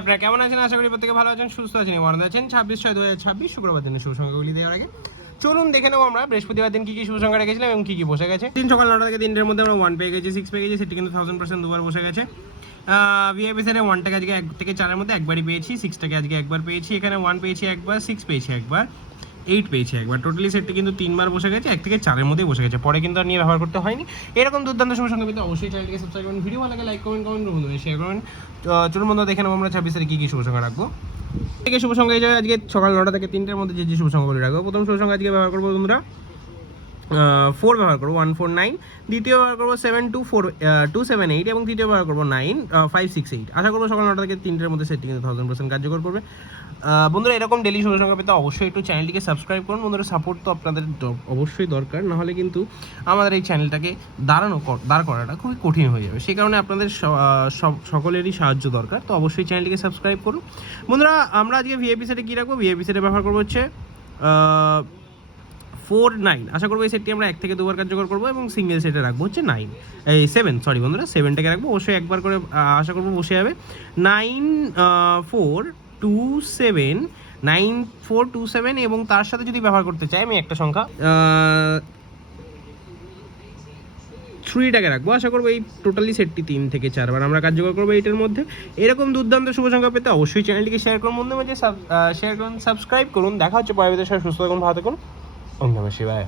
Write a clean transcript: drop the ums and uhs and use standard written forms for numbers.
আপনারা কেমন আছেন? আশা করি প্রত্যেকে ভালো আছেন, সুস্থ আছেন, মনে আছেন। 26/6/2026 শুক্রবার দিনের শুভ সংখ্যাগুলি দেওয়ার আগে চলুন দেখে নেবো আমরা বৃহস্পতিবার দিন কি কি শুভ সংখ্যা রেখেছিলাম এবং কি কি বসে গেছে। দিন সকাল 9টা থেকে 3টের মধ্যে আমরা 1 পেয়ে গেছি, 6 পেয়ে গেছি, সেটি কিন্তু 1000% দুবার বসে গেছে। ভিআইপি সাইডে 1টাকে আজকে 1 থেকে 4-এর মধ্যে একবারই পেয়েছি, 6টাকে আজকে একবার পেয়েছি, এখানে 1 পেয়েছি একবার, 6 পেয়েছি একবার, 8 পেয়েছি একবার। টোটালি সেটটি কিন্তু 3বার বসে গেছে, 1 থেকে 4-এর মধ্যেই বসে গেছে। পরে কিন্তু আর নিয়ে ব্যবহার করতে হয়নি। এরকম দুর্দান্ত শুভ সংখ্যা পেতে অবশ্যই চ্যানেলটিকে সাবস্ক্রাইব করুন, ভিডিও ভালো লাগে লাইক কমেন্ট বন্ধু শেয়ার করুন। চলুন বন্ধু দেখে নেবো আমরা 26 তারিখে কী কী শুভ সংখ্যা রাখবো। থেকে শুভ সংখ্যা হিসেবে আজকে সকাল 9টা থেকে 3টের মধ্যে যে শুভ সংখ্যাগুলি রাখবো। প্রথম শুভ সংখ্যা আজকে ব্যবহার করবো বন্ধুরা 4 ব্যবহার করবো, 149। দ্বিতীয় ব্যবহার করবো 724-278 এবং তৃতীয় ব্যবহার করবো 9568। আশা করবো সকাল 9টা থেকে 3টের মধ্যে সেটি কিন্তু 1000% কার্যকর করবে। বন্ধুরা এরকম ডেলি শুভ সংখ্যা পেতে অবশ্যই একটু চ্যানেলটিকে সাবস্ক্রাইব করুন। বন্ধুরা সাপোর্ট তো আপনাদের অবশ্যই দরকার, নাহলে কিন্তু আমাদের এই চ্যানেলটাকে দাঁড় করাটা খুবই কঠিন হয়ে যাবে। সেই কারণে আপনাদের সকলেরই সাহায্য দরকার, তো অবশ্যই চ্যানেলটিকে সাবস্ক্রাইব করুন। বন্ধুরা আমরা আজকে ভিআইপি সেটে কী রাখবো? ভিআইপি সেটে ব্যবহার করবো হচ্ছে 4-9। আশা করবো এই সেটটি আমরা 1 থেকে 2বার কার্যকর করবো এবং সিঙ্গেল সেটে রাখবো হচ্ছে 7 সরি বন্ধুরা 7টাকে রাখবো, অবশ্যই একবার করে আশা করবো বসে যাবে। 9427 এবং তার সাথে যদি ব্যবহার করতে চাই আমি একটা সংখ্যা 3টাকে রাখবো। আশা করবো এই টোটালি সেটটি 3 থেকে 4বার আমরা কার্যকর করবো এইটার মধ্যে। এরকম দুর্দান্ত শুভ সংখ্যা পেতে অবশ্যই চ্যানেলটিকে শেয়ার করুন, বন্ধুদের মাঝে শেয়ার করুন, সাবস্ক্রাইব করুন। দেখা হচ্ছে পরবর্তী সুস্থ থাকুন, ভালো থাকুন। ওম নমঃ শিবায়।